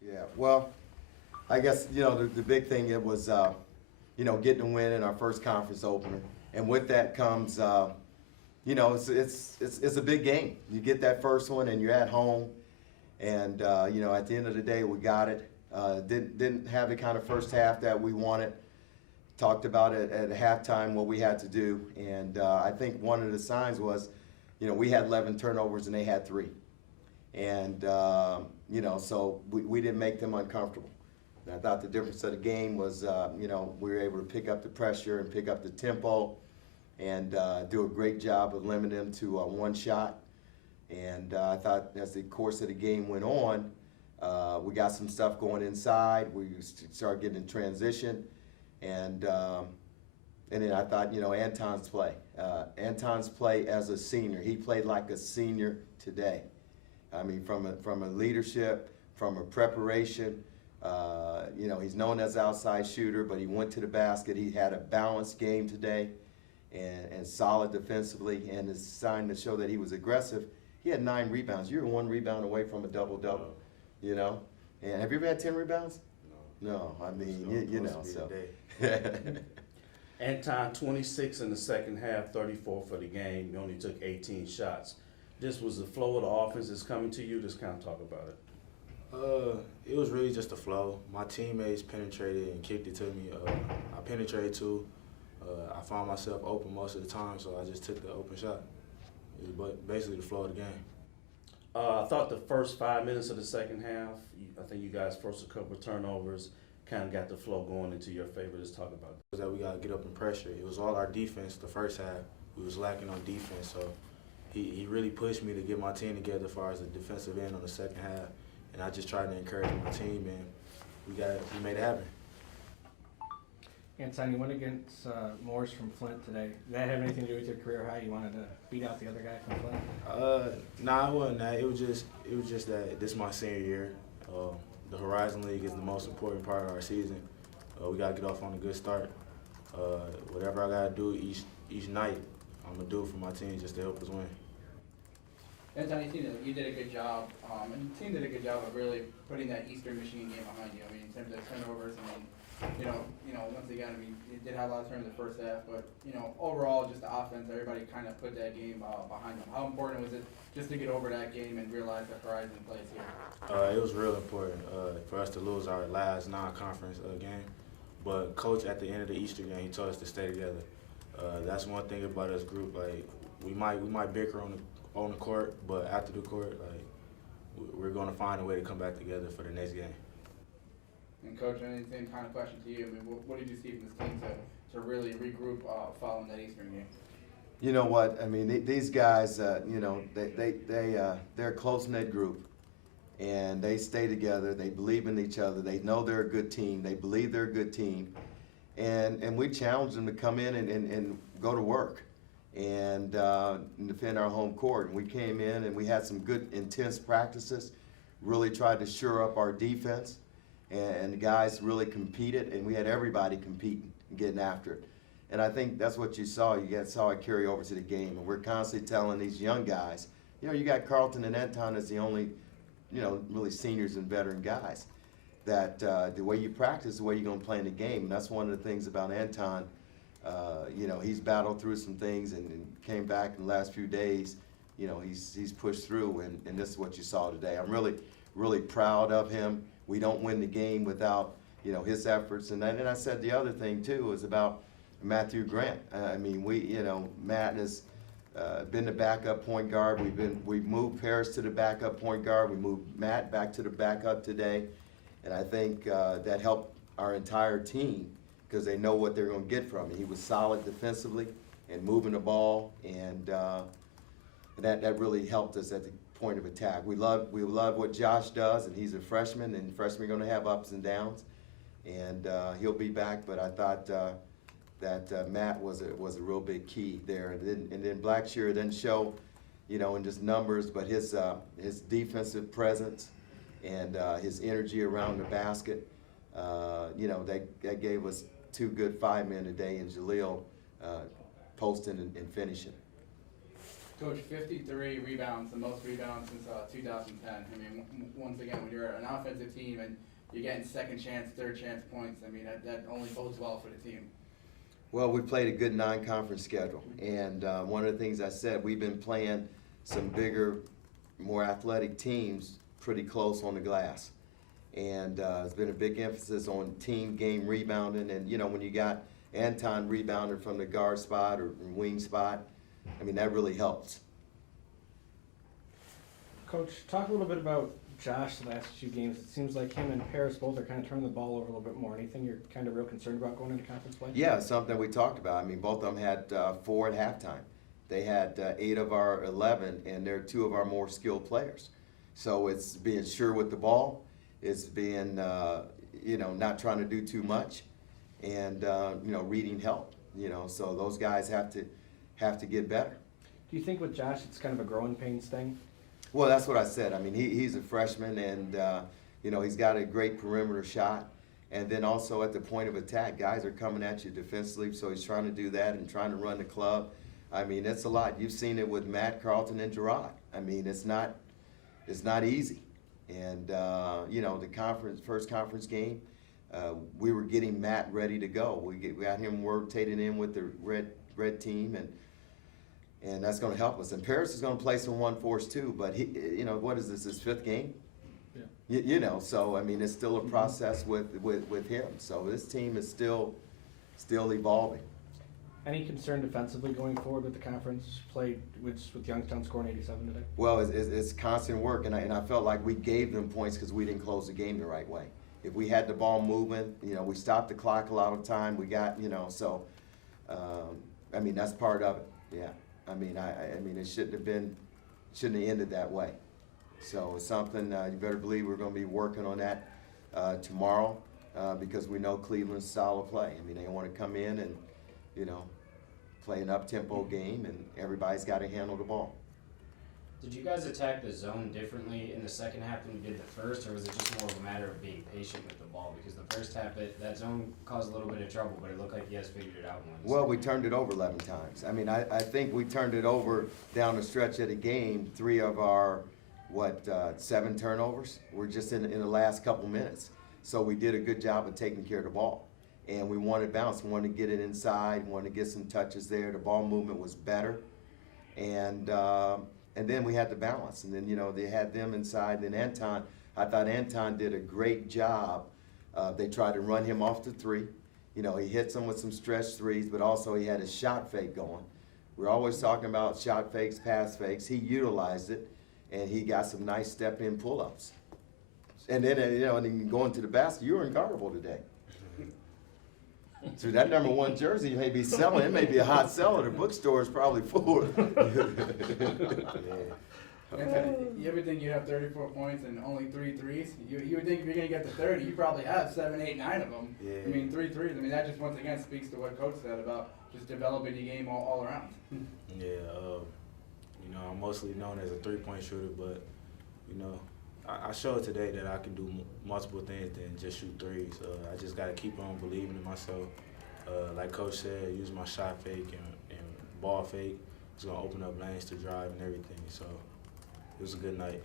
Yeah, well, I guess, the big thing it was, getting a win in our first conference opener. And with that comes, it's a big game. You get that first one and you're at home. And, at the end of the day, we got it. Didn't have the kind of first half that we wanted. Talked about it at halftime, what we had to do. And I think one of the signs was, we had 11 turnovers and they had 3. And, so we didn't make them uncomfortable. And I thought the difference of the game was, we were able to pick up the pressure and pick up the tempo and do a great job of limiting them to one shot. And I thought as the course of the game went on, we got some stuff going inside. We started getting in transition. And then I thought, Anton's play. Anton's play as a senior. He played like a senior today. I mean, from a leadership, from a preparation. He's known as outside shooter, but he went to the basket. He had a balanced game today and solid defensively. And it's a sign to show that he was aggressive. He had 9 rebounds. You were 1 rebound away from a double-double, And have you ever had 10 rebounds? No. I mean, so. Anton, 26 in the second half, 34 for the game. You only took 18 shots. This was the flow of the offense that's coming to you. Just kind of talk about it. It was really just the flow. My teammates penetrated and kicked it to me. I penetrated too. I found myself open most of the time, so I just took the open shot. But basically the flow of the game. I thought the first 5 minutes of the second half, I think you guys forced a couple of turnovers, kind of got the flow going into your favor. Let's talk about that. That we got to get up in pressure. It was all our defense the first half. We was lacking on defense, so he really pushed me to get my team together as far as the defensive end on the second half. And I just tried to encourage my team, and we made it happen. Anton, you went against Morris from Flint today. Did that have anything to do with your career high? You wanted to beat out the other guy from Flint? Nah, it wasn't that. It was just that this is my senior year. The Horizon League is the most important part of our season. We got to get off on a good start. Whatever I got to do each night, I'm going to do it for my team just to help us win. Anton, you did a good job, and the team did a good job of really putting that Eastern Michigan game behind you. I mean, in terms of turnovers, once again, you did have a lot of turnovers in the first half, but, overall, just the offense, everybody kind of put that game behind them. How important was it just to get over that game and realize that Horizon plays here? It was real important for us to lose our last non-conference game, but Coach at the end of the Easter game, he told us to stay together. That's one thing about us group. Like we might bicker on the court, but after the court, we're going to find a way to come back together for the next game. And Coach, same kind of question to you. I mean, what did you see from this team to really regroup following that Eastern game? You know what? I mean, these guys, they're a close-knit group, and they stay together. They believe in each other. They know they're a good team. They believe they're a good team, and we challenge them to come in and go to work and defend our home court. And we came in and we had some good, intense practices. Really tried to shore up our defense, and the guys really competed, and we had everybody competing and getting after it. And I think that's what you saw. You saw it carry over to the game. And we're constantly telling these young guys, you got Carlton and Anton as the only, really seniors and veteran guys, that the way you practice is the way you're going to play in the game. And that's one of the things about Anton. He's battled through some things and came back in the last few days. He's pushed through, and this is what you saw today. I'm really, really proud of him. We don't win the game without, his efforts. And then I said the other thing, too, was about Matthew Grant. Matt has been the backup point guard. We've moved Paris to the backup point guard. We moved Matt back to the backup today, and I think that helped our entire team because they know what they're going to get from him. He was solid defensively and moving the ball, and that really helped us at the point of attack. We love what Josh does, and he's a freshman, and freshmen are going to have ups and downs, and he'll be back. But I thought that Matt was a real big key there, and then Blackshear didn't show, in just numbers, but his defensive presence and his energy around the basket, that gave us 2 good 5-men today, and Jaleel posting and finishing. Coach, 53 rebounds, the most rebounds since 2010. I mean, once again, when you're an offensive team and you're getting second chance, third chance points, I mean, that only bodes well for the team. Well, we played a good non-conference schedule, and one of the things I said, we've been playing some bigger, more athletic teams pretty close on the glass. And there's been a big emphasis on team game rebounding, and you know, when you got Anton rebounding from the guard spot or wing spot, I mean, that really helps. Coach, talk a little bit about Josh the last few games. It seems like him and Paris both are kind of turning the ball over a little bit more. Anything you're kind of real concerned about going into conference play? Yeah, something we talked about. I mean, both of them had 4 at halftime. They had 8 of our 11, and they're 2 of our more skilled players. So it's being sure with the ball. It's being, you know, not trying to do too much, and you know, reading help. You know, so those guys have to get better. Do you think with Josh it's kind of a growing pains thing? Well, that's what I said. I mean, he's a freshman, and you know, he's got a great perimeter shot, and then also at the point of attack, guys are coming at you defensively. So he's trying to do that and trying to run the club. I mean, it's a lot. You've seen it with Matt, Carlton, and Gerard. I mean, it's not easy. And you know, the first conference game, we were getting Matt ready to go. We got him rotated in with the red team, and that's going to help us. And Paris is going to play some 1-4s too. But he, you know, what is this? His 5th game? Yeah. You know, so I mean, it's still a process with him. So this team is still evolving. Any concern defensively going forward with the conference play with Youngstown scoring 87 today? Well, it's constant work, and I felt like we gave them points because we didn't close the game the right way. If we had the ball moving, you know, we stopped the clock a lot of time. We got, you know, so I mean, that's part of it. Yeah, I mean, I mean, it shouldn't have ended that way. So it's something you better believe we're going to be working on that tomorrow because we know Cleveland's style of play. I mean, they want to come in and, you know, play an up-tempo game, and everybody's got to handle the ball. Did you guys attack the zone differently in the second half than you did the first, or was it just more of a matter of being patient with the ball? Because the first half, that zone caused a little bit of trouble, but it looked like you guys figured it out once. Well, we turned it over 11 times. I mean, I think we turned it over down the stretch of the game. 3 of our, 7 turnovers were just in the last couple minutes. So we did a good job of taking care of the ball. And we wanted bounce, wanted to get it inside, wanted to get some touches there. The ball movement was better. And then we had the balance. And then, you know, they had them inside. And then Anton, I thought Anton did a great job. They tried to run him off the 3. You know, he hits them with some stretch threes, but also he had a shot fake going. We're always talking about shot fakes, pass fakes. He utilized it, and he got some nice step-in pull-ups. And then, you know, and then going to the basket, you were in Garble today. So that number 1 jersey may be selling. It may be a hot seller. The bookstore is probably full. You ever think you have 34 points and only 3 threes? You would think if you're going to get to 30, you probably have 7, 8, 9 of them. Yeah. I mean, 3 threes. I mean, that just once again speaks to what Coach said about just developing your game all around. Yeah, you know, I'm mostly known as a 3-point shooter, but you know, I showed today that I can do multiple things than just shoot threes. I just got to keep on believing in myself. Like Coach said, use my shot fake and ball fake. It's going to open up lanes to drive and everything. So it was a good night.